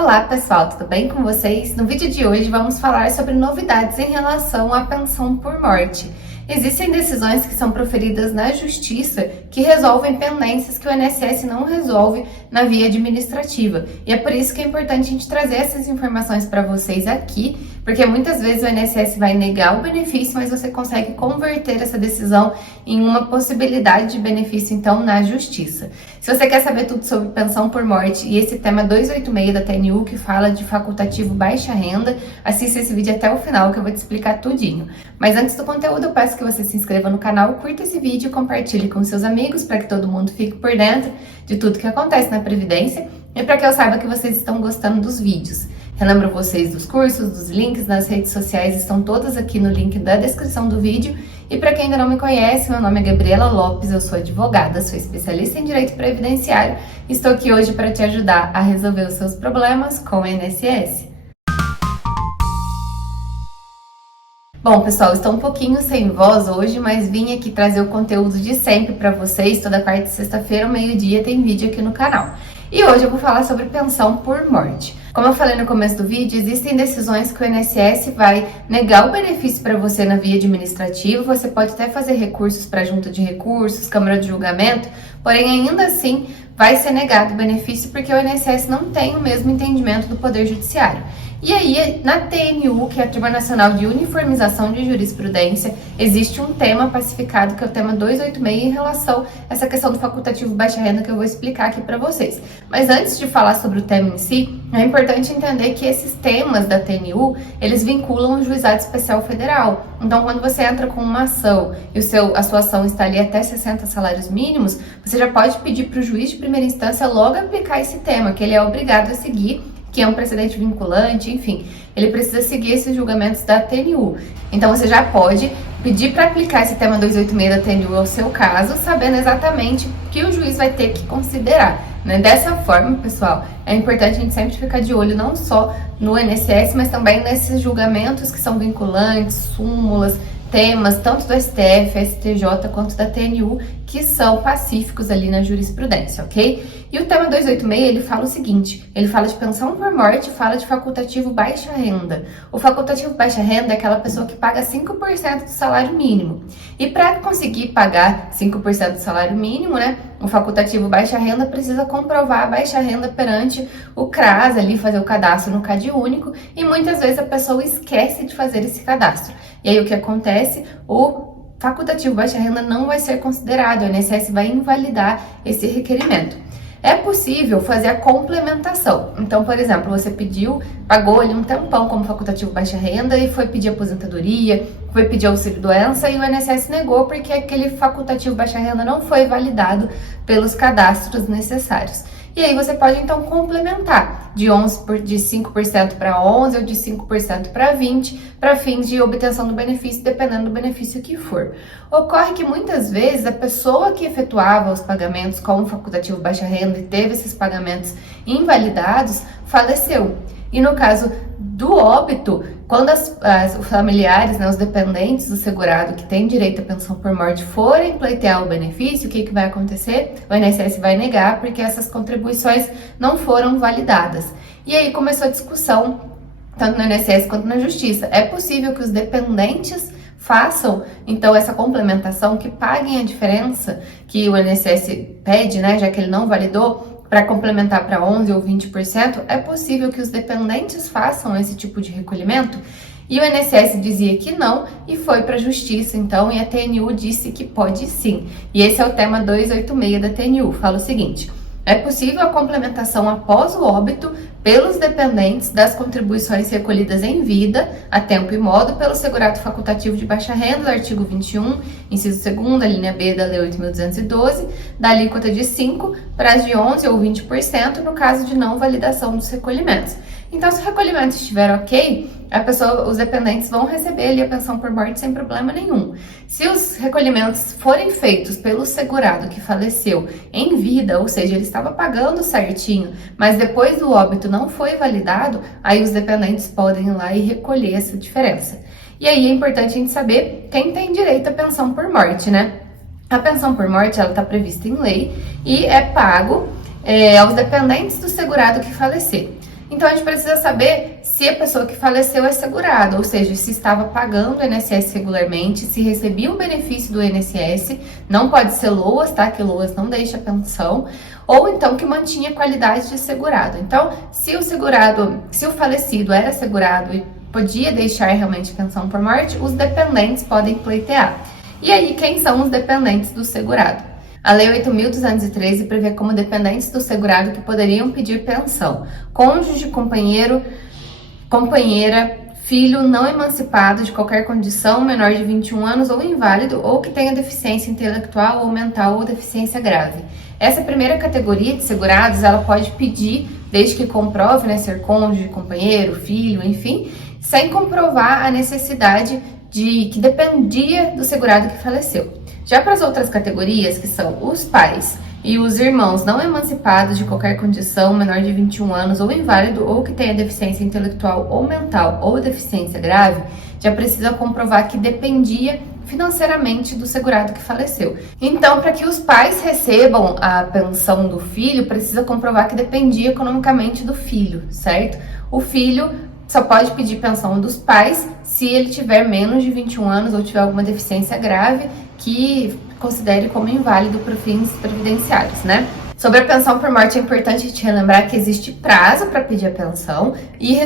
Olá pessoal, tudo bem com vocês? No vídeo de hoje vamos falar sobre novidades em relação à pensão por morte. Existem decisões que são proferidas na Justiça que resolvem pendências que o INSS não resolve na via administrativa. E é por isso que é importante a gente trazer essas informações para vocês aqui, porque muitas vezes o INSS vai negar o benefício, mas você consegue converter essa decisão em uma possibilidade de benefício, então, na Justiça. Se você quer saber tudo sobre pensão por morte e esse tema 286 da TNU, que fala de facultativo baixa renda, assista esse vídeo até o final que eu vou te explicar tudinho. Mas antes do conteúdo, eu peço que você se inscreva no canal, curta esse vídeo e compartilhe com seus amigos para que todo mundo fique por dentro de tudo que acontece na Previdência e para que eu saiba que vocês estão gostando dos vídeos. Relembro vocês dos cursos, dos links nas redes sociais, estão todas aqui no link da descrição do vídeo. E para quem ainda não me conhece, meu nome é Gabriela Lopes, eu sou advogada, sou especialista em direito previdenciário e estou aqui hoje para te ajudar a resolver os seus problemas com o INSS. Bom, pessoal, estou um pouquinho sem voz hoje, mas vim aqui trazer o conteúdo de sempre para vocês. Toda quarta e sexta-feira, ao meio-dia, tem vídeo aqui no canal. E hoje eu vou falar sobre pensão por morte. Como eu falei no começo do vídeo, existem decisões que o INSS vai negar o benefício para você na via administrativa. Você pode até fazer recursos para a junta de recursos, câmara de julgamento, porém ainda assim vai ser negado o benefício porque o INSS não tem o mesmo entendimento do Poder Judiciário. E aí, na TNU, que é a Turma Nacional de Uniformização de Jurisprudência, existe um tema pacificado, que é o tema 286, em relação a essa questão do facultativo baixa renda, que eu vou explicar aqui para vocês. Mas antes de falar sobre o tema em si, é importante entender que esses temas da TNU, eles vinculam o Juizado Especial Federal. Então, quando você entra com uma ação e a sua ação está ali até 60 salários mínimos, você já pode pedir para o juiz de primeira instância logo aplicar esse tema, que ele é obrigado a seguir, que é um precedente vinculante, enfim, ele precisa seguir esses julgamentos da TNU. Então você já pode pedir para aplicar esse tema 286 da TNU ao seu caso, sabendo exatamente o que o juiz vai ter que considerar, né? Dessa forma, pessoal, é importante a gente sempre ficar de olho não só no INSS, mas também nesses julgamentos que são vinculantes, súmulas, temas, tanto do STF, STJ, quanto da TNU, que são pacíficos ali na jurisprudência, ok? E o tema 286, ele fala o seguinte, ele fala de pensão por morte, fala de facultativo baixa renda. O facultativo baixa renda é aquela pessoa que paga 5% do salário mínimo. E para conseguir pagar 5% do salário mínimo, né, o facultativo baixa renda precisa comprovar a baixa renda perante o CRAS, ali fazer o cadastro no CadÚnico, e muitas vezes a pessoa esquece de fazer esse cadastro. E aí o que acontece? O facultativo baixa renda não vai ser considerado, o INSS vai invalidar esse requerimento. É possível fazer a complementação. Então, por exemplo, você pagou ali um tempão como facultativo baixa renda e foi pedir aposentadoria, foi pedir auxílio-doença e o INSS negou porque aquele facultativo baixa renda não foi validado pelos cadastros necessários. E aí você pode então complementar de 5% para 11% ou de 5% para 20% para fins de obtenção do benefício, dependendo do benefício que for. Ocorre que muitas vezes a pessoa que efetuava os pagamentos com o facultativo baixa renda e teve esses pagamentos invalidados, faleceu. E no caso do óbito, quando os familiares, né, os dependentes do segurado que tem direito à pensão por morte forem pleitear o benefício, o que vai acontecer? O INSS vai negar porque essas contribuições não foram validadas. E aí começou a discussão, tanto no INSS quanto na Justiça. É possível que os dependentes façam, então, essa complementação, que paguem a diferença que o INSS pede, né, já que ele não validou, para complementar para 11% ou 20%, é possível que os dependentes façam esse tipo de recolhimento? E o INSS dizia que não e foi para a Justiça, então, e a TNU disse que pode sim. E esse é o tema 286 da TNU, fala o seguinte: é possível a complementação após o óbito pelos dependentes das contribuições recolhidas em vida, a tempo e modo, pelo segurado facultativo de baixa renda, do artigo 21, inciso 2º, linha B da Lei 8.212, da alíquota de 5% para as de 11% ou 20% no caso de não validação dos recolhimentos. Então, se o recolhimento estiver ok, os dependentes vão receber ali a pensão por morte sem problema nenhum. Se os recolhimentos forem feitos pelo segurado que faleceu em vida, ou seja, ele estava pagando certinho, mas depois do óbito não foi validado, aí os dependentes podem ir lá e recolher essa diferença. E aí é importante a gente saber quem tem direito à pensão por morte, né? A pensão por morte, ela está prevista em lei e é pago aos dependentes do segurado que falecer. Então a gente precisa saber se a pessoa que faleceu é segurada, ou seja, se estava pagando o INSS regularmente, se recebia um benefício do INSS, não pode ser LOAS, tá? Que LOAS não deixa pensão, ou então que mantinha qualidade de segurado. Então, se o falecido era segurado e podia deixar realmente pensão por morte, os dependentes podem pleitear. E aí, quem são os dependentes do segurado? A Lei 8.213 prevê como dependentes do segurado que poderiam pedir pensão: cônjuge, companheiro, companheira, filho não emancipado de qualquer condição, menor de 21 anos ou inválido, ou que tenha deficiência intelectual ou mental ou deficiência grave. Essa primeira categoria de segurados, ela pode pedir, desde que comprove, né, ser cônjuge, companheiro, filho, enfim, sem comprovar a necessidade que dependia do segurado que faleceu. Já para as outras categorias, que são os pais e os irmãos não emancipados de qualquer condição, menor de 21 anos ou inválido, ou que tenha deficiência intelectual ou mental ou deficiência grave, já precisa comprovar que dependia financeiramente do segurado que faleceu. Então, para que os pais recebam a pensão do filho, precisa comprovar que dependia economicamente do filho, certo? O filho só pode pedir pensão dos pais se ele tiver menos de 21 anos ou tiver alguma deficiência grave que considere como inválido para fins previdenciários, né? Sobre a pensão por morte, é importante te relembrar que existe prazo para pedir a pensão e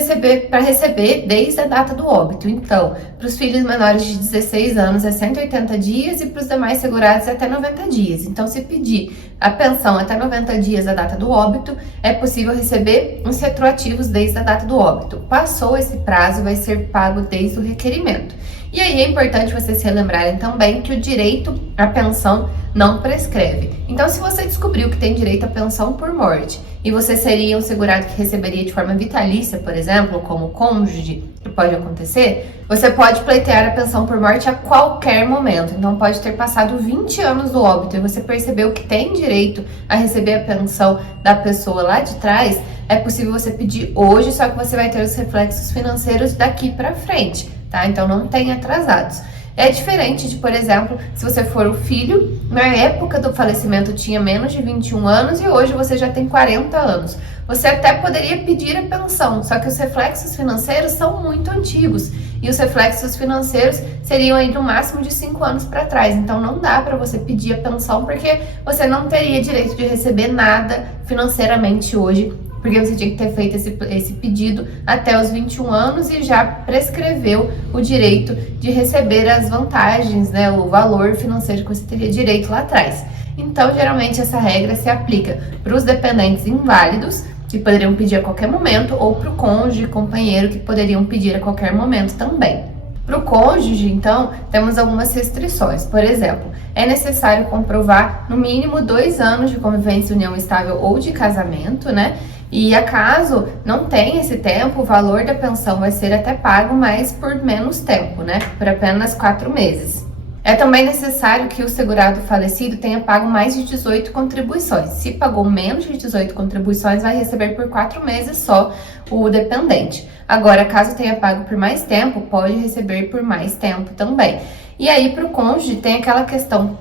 para receber desde a data do óbito. Então, para os filhos menores de 16 anos é 180 dias e para os demais segurados é até 90 dias. Então, se pedir a pensão até 90 dias da data do óbito, é possível receber os retroativos desde a data do óbito. Passou esse prazo, vai ser pago desde o requerimento. E aí é importante vocês se relembrarem também que o direito à pensão não prescreve. Então, se você descobriu que tem direito à pensão por morte e você seria um segurado que receberia de forma vitalícia, por exemplo, como cônjuge, que pode acontecer, você pode pleitear a pensão por morte a qualquer momento. Então, pode ter passado 20 anos do óbito e você percebeu que tem direito a receber a pensão da pessoa lá de trás, é possível você pedir hoje, só que você vai ter os reflexos financeiros daqui para frente, tá? Então, não tem atrasados. É diferente de, por exemplo, se você for o filho, na época do falecimento tinha menos de 21 anos e hoje você já tem 40 anos. Você até poderia pedir a pensão, só que os reflexos financeiros são muito antigos e os reflexos financeiros seriam aí no máximo de 5 anos para trás. Então não dá para você pedir a pensão porque você não teria direito de receber nada financeiramente hoje, porque você tinha que ter feito esse pedido até os 21 anos e já prescreveu o direito de receber as vantagens, né, o valor financeiro que você teria direito lá atrás. Então, geralmente, essa regra se aplica para os dependentes inválidos, que poderiam pedir a qualquer momento, ou para o cônjuge, companheiro, que poderiam pedir a qualquer momento também. Para o cônjuge, então, temos algumas restrições. Por exemplo, é necessário comprovar no mínimo 2 anos de convivência, união estável ou de casamento, né? E acaso não tenha esse tempo, o valor da pensão vai ser até pago, mas por menos tempo, né? Por apenas 4 meses. É também necessário que o segurado falecido tenha pago mais de 18 contribuições. Se pagou menos de 18 contribuições, vai receber por 4 meses só o dependente. Agora, caso tenha pago por mais tempo, pode receber por mais tempo também. E aí, para o cônjuge, tem aquela questão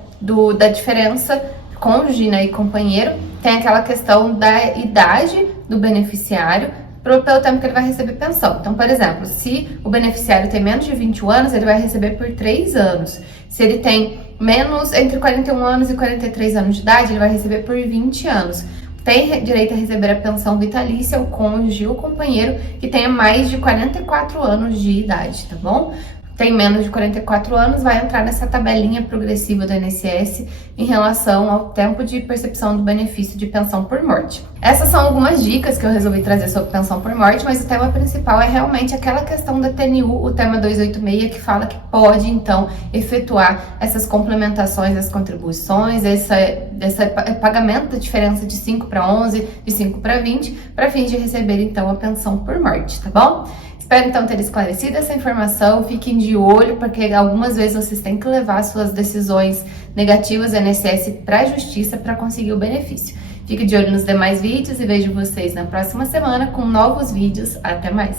da diferença cônjuge, né, e companheiro, tem aquela questão da idade do beneficiário pelo tempo que ele vai receber pensão. Então, por exemplo, se o beneficiário tem menos de 21 anos, ele vai receber por 3 anos. Se ele tem entre 41 anos e 43 anos de idade, ele vai receber por 20 anos. Tem direito a receber a pensão vitalícia o cônjuge ou companheiro que tenha mais de 44 anos de idade, tá bom? Tem menos de 44 anos, vai entrar nessa tabelinha progressiva do INSS em relação ao tempo de percepção do benefício de pensão por morte. Essas são algumas dicas que eu resolvi trazer sobre pensão por morte, mas o tema principal é realmente aquela questão da TNU, o tema 286, que fala que pode, então, efetuar essas complementações das contribuições, esse pagamento da diferença de 5 para 11, de 5 para 20, para fins de receber, então, a pensão por morte, tá bom? Espero então ter esclarecido essa informação, fiquem de olho, porque algumas vezes vocês têm que levar suas decisões negativas do INSS para a justiça para conseguir o benefício. Fique de olho nos demais vídeos e vejo vocês na próxima semana com novos vídeos. Até mais!